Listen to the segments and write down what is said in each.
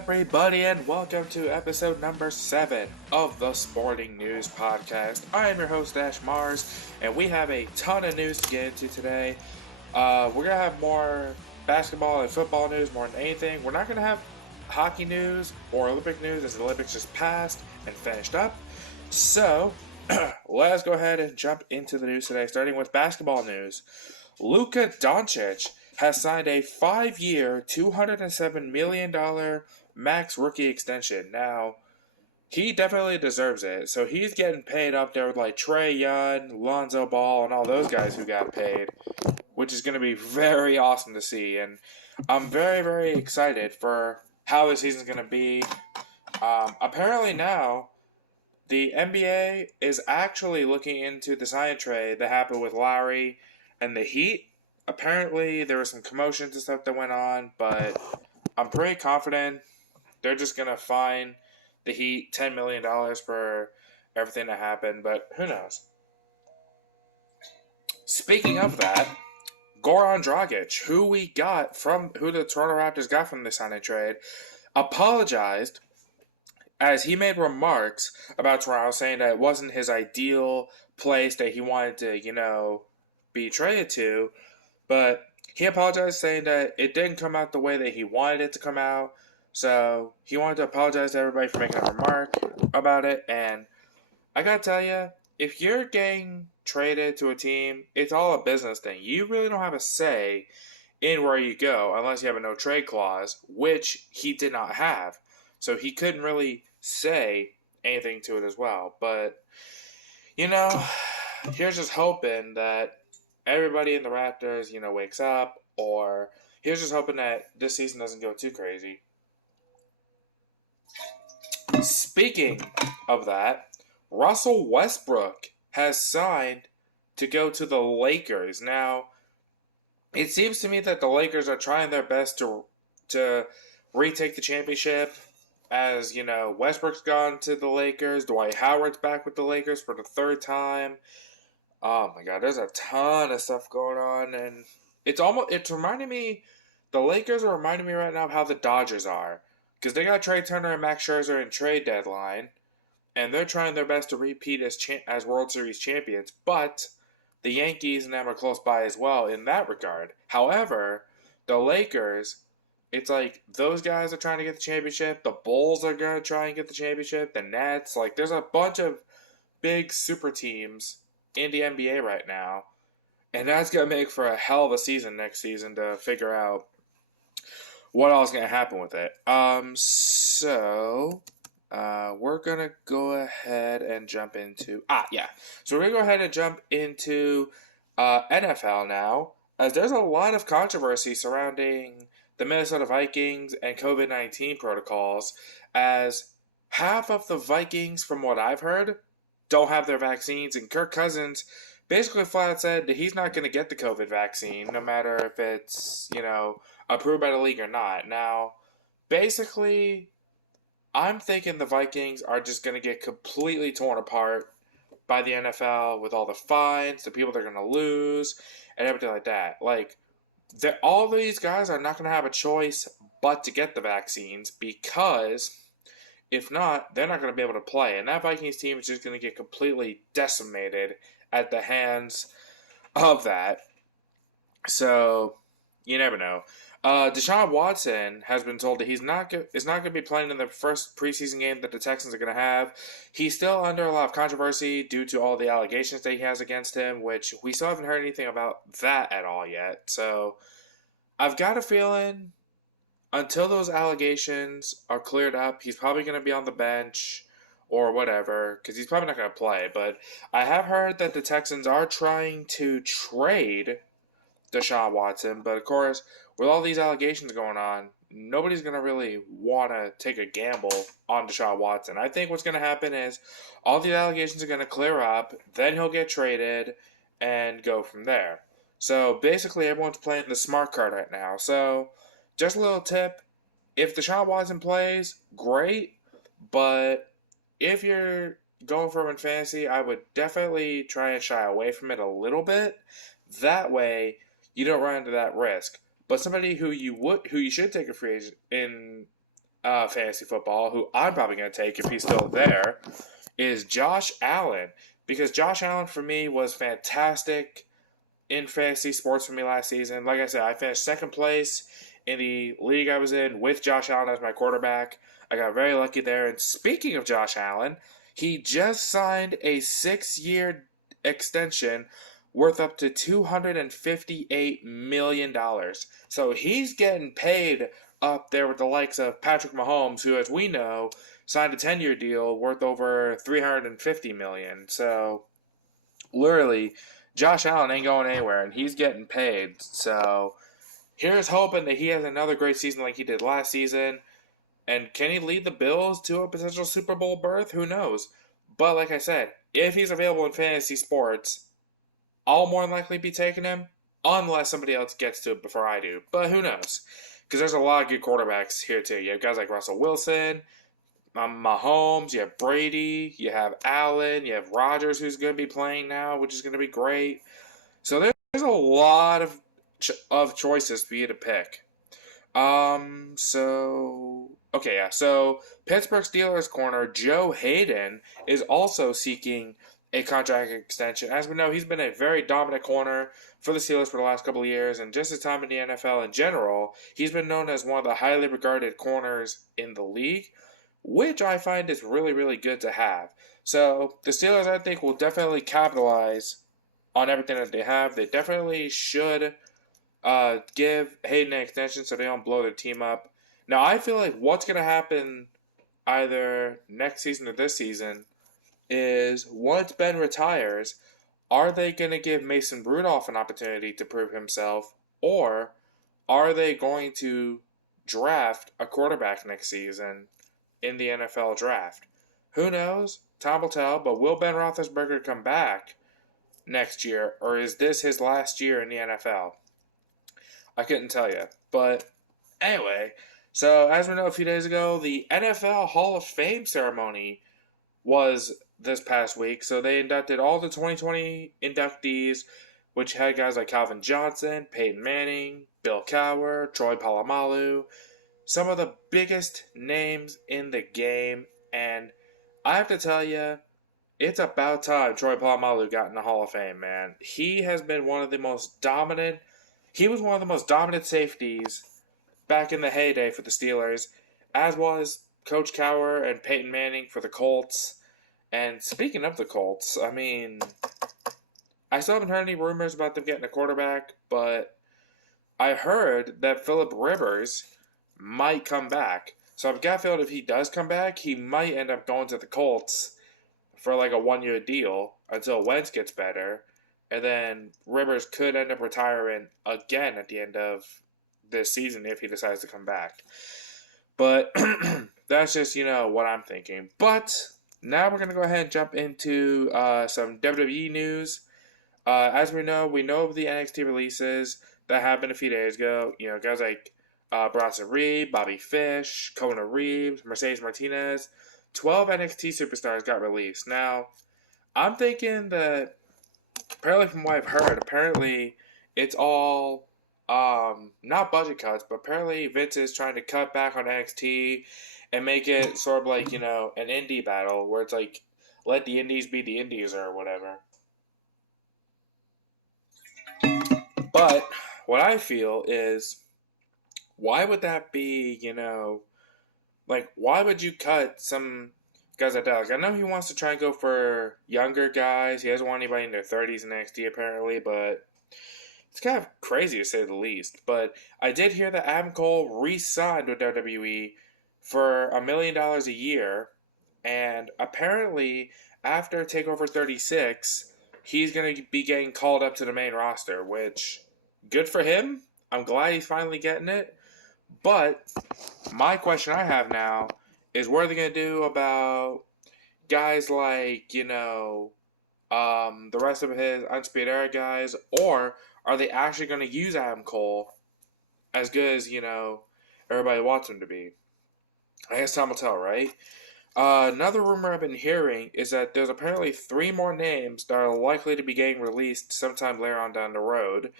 everybody, and welcome to episode number 7 of the Sporting News Podcast. I am your host, REALDASHMARS, and we have a ton of news to get into today. We're going to have more basketball and football news more than anything. We're not going to have hockey news or Olympic news, as the Olympics just passed and finished up. So, let's go ahead and jump into the news today, starting with basketball news. Luka Doncic has signed a 5-year, $207 million max rookie extension. Now, he definitely deserves it. So he's getting paid up there with like Trae Young, Lonzo Ball, and all those guys who got paid, which is going to be very awesome to see. And I'm very, very excited for how the season's going to be. Apparently now, the NBA is actually looking into the sign trade that happened with Lowry and the Heat. Apparently, there was some commotions and stuff that went on, but I'm pretty confident they're just going to fine the Heat $10 million for everything that happened, but who knows? Speaking of that, Goran Dragic, who the Toronto Raptors got from the signing trade, apologized as he made remarks about Toronto, saying that it wasn't his ideal place that he wanted to, be traded to. But he apologized, saying that it didn't come out the way that he wanted it to come out. So he wanted to apologize to everybody for making a remark about it. And I gotta tell you, if you're getting traded to a team, it's all a business thing. You really don't have a say in where you go unless you have a no trade clause, which he did not have. So he couldn't really say anything to it as well. But, here's just hoping that everybody in the Raptors, wakes up, or here's just hoping that this season doesn't go too crazy. Speaking of that, Russell Westbrook has signed to go to the Lakers. Now, it seems to me that the Lakers are trying their best to retake the championship. As, Westbrook's gone to the Lakers. Dwight Howard's back with the Lakers for the third time. Oh my God, there's a ton of stuff going on, and it's reminding me, the Lakers are reminding me right now of how the Dodgers are, because they got Trey Turner and Max Scherzer in trade deadline, and they're trying their best to repeat as World Series champions, but the Yankees and them are close by as well in that regard. However, the Lakers, it's like those guys are trying to get the championship, the Bulls are going to try and get the championship, the Nets, there's a bunch of big super teams in the NBA right now, and that's going to make for a hell of a season next season to figure out what all is going to happen with it. So we're going to go ahead and jump into, so we're going to go ahead and jump into NFL now, as there's a lot of controversy surrounding the Minnesota Vikings and COVID-19 protocols, as half of the Vikings, from what I've heard, don't have their vaccines, and Kirk Cousins basically flat out said that he's not going to get the COVID vaccine, no matter if it's, approved by the league or not. Now, basically, I'm thinking the Vikings are just going to get completely torn apart by the NFL with all the fines, the people they're going to lose, and everything like that. All these guys are not going to have a choice but to get the vaccines, because if not, they're not going to be able to play. And that Vikings team is just going to get completely decimated at the hands of that. So, you never know. Deshaun Watson has been told that is not going to be playing in the first preseason game that the Texans are going to have. He's still under a lot of controversy due to all the allegations that he has against him, which we still haven't heard anything about that at all yet. So, I've got a feeling until those allegations are cleared up, he's probably going to be on the bench or whatever, because he's probably not going to play. But I have heard that the Texans are trying to trade Deshaun Watson, but of course, with all these allegations going on, nobody's going to really want to take a gamble on Deshaun Watson. I think what's going to happen is all the allegations are going to clear up, then he'll get traded and go from there. So basically, everyone's playing the smart card right now. So just a little tip, if Deshaun Watson plays, great, but if you're going for him in fantasy, I would definitely try and shy away from it a little bit. That way, you don't run into that risk. But somebody who you should take a free agent in fantasy football, who I'm probably going to take if he's still there, is Josh Allen. Because Josh Allen, for me, was fantastic in fantasy sports for me last season. Like I said, I finished second place in the league I was in with Josh Allen as my quarterback. I got very lucky there. And speaking of Josh Allen, he just signed a 6-year extension worth up to $258 million. So he's getting paid up there with the likes of Patrick Mahomes, who, as we know, signed a 10-year deal worth over $350 million. So literally, Josh Allen ain't going anywhere, and he's getting paid. So here's hoping that he has another great season like he did last season. And can he lead the Bills to a potential Super Bowl berth? Who knows? But like I said, if he's available in fantasy sports, I'll more than likely be taking him, unless somebody else gets to it before I do. But who knows? Because there's a lot of good quarterbacks here too. You have guys like Russell Wilson, Mahomes, you have Brady, you have Allen, you have Rodgers, who's going to be playing now, which is going to be great. So there's a lot of choices for you to pick. So Pittsburgh Steelers corner Joe Hayden is also seeking a contract extension. As we know, he's been a very dominant corner for the Steelers for the last couple of years, and just his time in the NFL in general, he's been known as one of the highly regarded corners in the league, which I find is really, really good to have. So the Steelers, I think, will definitely capitalize on everything that they have. They definitely should give Hayden an extension so they don't blow their team up. Now, I feel like what's going to happen either next season or this season is once Ben retires, are they going to give Mason Rudolph an opportunity to prove himself, or are they going to draft a quarterback next season in the NFL draft? Who knows? Time will tell, but will Ben Roethlisberger come back next year, or is this his last year in the NFL? I couldn't tell you. But anyway, so as we know a few days ago, the NFL Hall of Fame ceremony was this past week. So they inducted all the 2020 inductees, which had guys like Calvin Johnson, Peyton Manning, Bill Cowher, Troy Polamalu, some of the biggest names in the game. And I have to tell you, it's about time Troy Polamalu got in the Hall of Fame, man. He has been one of the most dominant. He was one of the most dominant safeties back in the heyday for the Steelers, as was Coach Cowher and Peyton Manning for the Colts. And speaking of the Colts, I mean, I still haven't heard any rumors about them getting a quarterback, but I heard that Phillip Rivers might come back. So I've got a feeling if he does come back, he might end up going to the Colts for like a 1-year deal until Wentz gets better. And then Rivers could end up retiring again at the end of this season if he decides to come back. But that's just, what I'm thinking. But now we're going to go ahead and jump into some WWE news. As we know of the NXT releases that happened a few days ago. Guys like Bronson Reed, Bobby Fish, Kona Reeves, Mercedes Martinez. 12 NXT superstars got released. Now, I'm thinking that, apparently from what I've heard, apparently it's all, not budget cuts, but apparently Vince is trying to cut back on NXT and make it sort of like, an indie battle where it's like, let the indies be the indies or whatever. But what I feel is, why would that be, why would you cut some guys like that? Like, I know he wants to try and go for younger guys. He doesn't want anybody in their 30s in NXT, apparently, but it's kind of crazy to say the least. But I did hear that Adam Cole re-signed with WWE for $1 million a year, and apparently, after TakeOver 36, he's going to be getting called up to the main roster, which, good for him. I'm glad he's finally getting it. But my question I have now is, what are they going to do about guys like, the rest of his Undisputed Era guys? Or are they actually going to use Adam Cole as good as, everybody wants him to be? I guess time will tell, right? Another rumor I've been hearing is that there's apparently 3 more names that are likely to be getting released sometime later on down the road.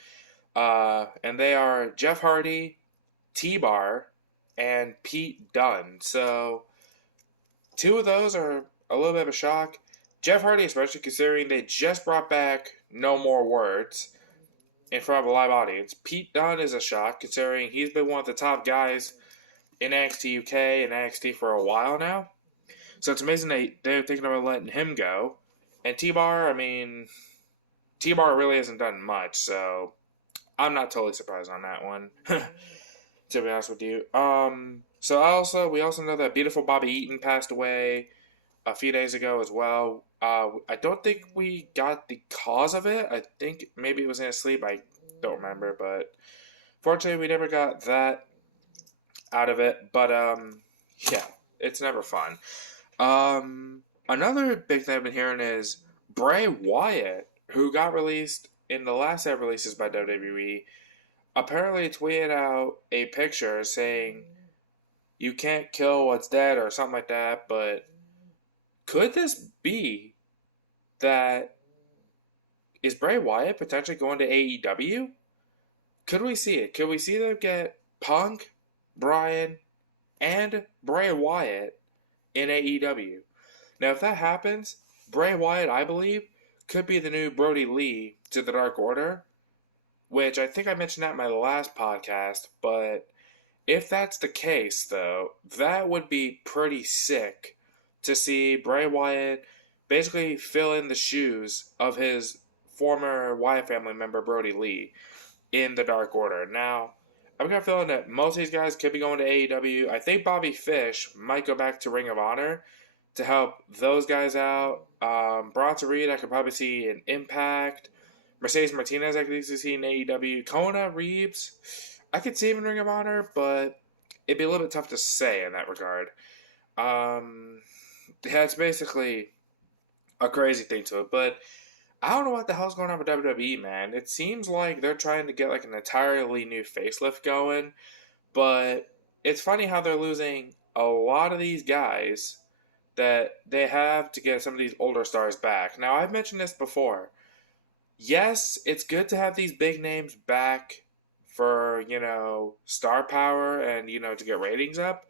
And they are Jeff Hardy, T-Bar, and Pete Dunne. So, two of those are a little bit of a shock. Jeff Hardy, especially considering they just brought back No More Words in front of a live audience. Pete Dunne is a shock, considering he's been one of the top guys in NXT UK and NXT for a while now. So it's amazing they're thinking about letting him go. And T-Bar, T-Bar really hasn't done much, so I'm not totally surprised on that one, to be honest with you. We also know that beautiful Bobby Eaton passed away a few days ago as well. I don't think we got the cause of it. I think maybe it was in his sleep. I don't remember, but fortunately we never got that out of it. But yeah, it's never fun. Another big thing I've been hearing is Bray Wyatt, who got released in the last set of releases by WWE, apparently tweeted out a picture saying, "You can't kill what's dead," or something like that. But could this be that? Is Bray Wyatt potentially going to AEW? Could we see it? Could we see them get Punk, Bryan, and Bray Wyatt in AEW? Now, if that happens, Bray Wyatt, I believe, could be the new Brody Lee to the Dark Order, which I think I mentioned that in my last podcast, but if that's the case, though, that would be pretty sick to see Bray Wyatt basically fill in the shoes of his former Wyatt family member, Brody Lee, in the Dark Order. Now, I've got a feeling that most of these guys could be going to AEW. I think Bobby Fish might go back to Ring of Honor to help those guys out. Bronson Reed, I could probably see in Impact. Mercedes Martinez, I could easily see in AEW. Kona Reeves, I could see him in Ring of Honor, but it'd be a little bit tough to say in that regard. Yeah, it's basically a crazy thing to it, but I don't know what the hell's going on with WWE, man. It seems like they're trying to get like an entirely new facelift going, but it's funny how they're losing a lot of these guys that they have to get some of these older stars back. Now, I've mentioned this before. Yes, it's good to have these big names back for, star power and, to get ratings up.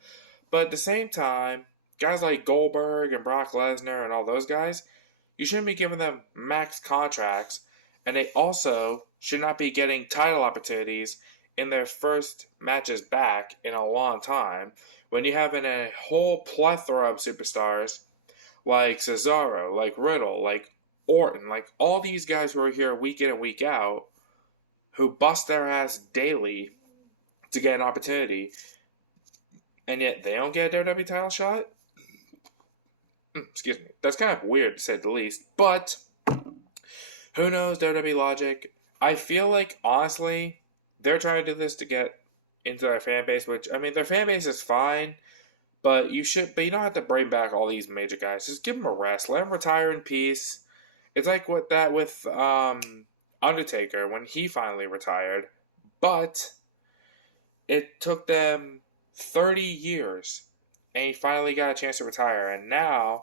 But at the same time, guys like Goldberg and Brock Lesnar and all those guys, you shouldn't be giving them max contracts, and they also should not be getting title opportunities in their first matches back in a long time when you have a whole plethora of superstars like Cesaro, like Riddle, like Orton, like all these guys who are here week in and week out who bust their ass daily to get an opportunity, and yet they don't get a WWE title shot? Excuse me. That's kind of weird to say the least, but who knows WWE logic? I feel like, honestly, they're trying to do this to get into their fan base, which, their fan base is fine, but you don't have to bring back all these major guys. Just give them a rest. Let them retire in peace. It's like with Undertaker when he finally retired, but it took them 30 years, and he finally got a chance to retire, and now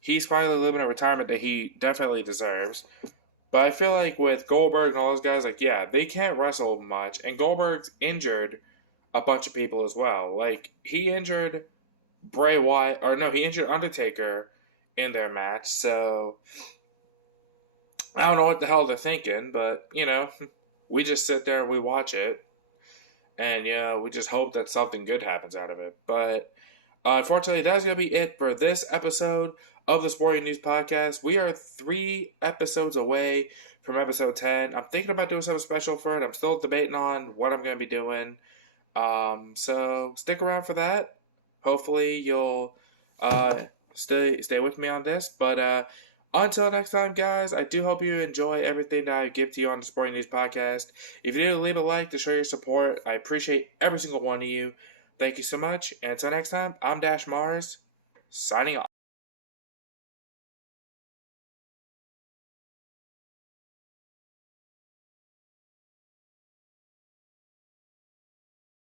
he's finally living a retirement that he definitely deserves. But I feel like with Goldberg and all those guys, they can't wrestle much, and Goldberg's injured a bunch of people as well. Like, he injured he injured Undertaker in their match, so I don't know what the hell they're thinking, but, we just sit there and we watch it, and, we just hope that something good happens out of it. But unfortunately, that's going to be it for this episode of the Sporting News Podcast. We are 3 episodes away from episode 10. I'm thinking about doing something special for it. I'm still debating on what I'm going to be doing. So stick around for that. Hopefully you'll stay with me on this. But until next time, guys, I do hope you enjoy everything that I give to you on the Sporting News Podcast. If you do, leave a like to show your support. I appreciate every single one of you. Thank you so much. And until next time, I'm REALDASHMARS, signing off.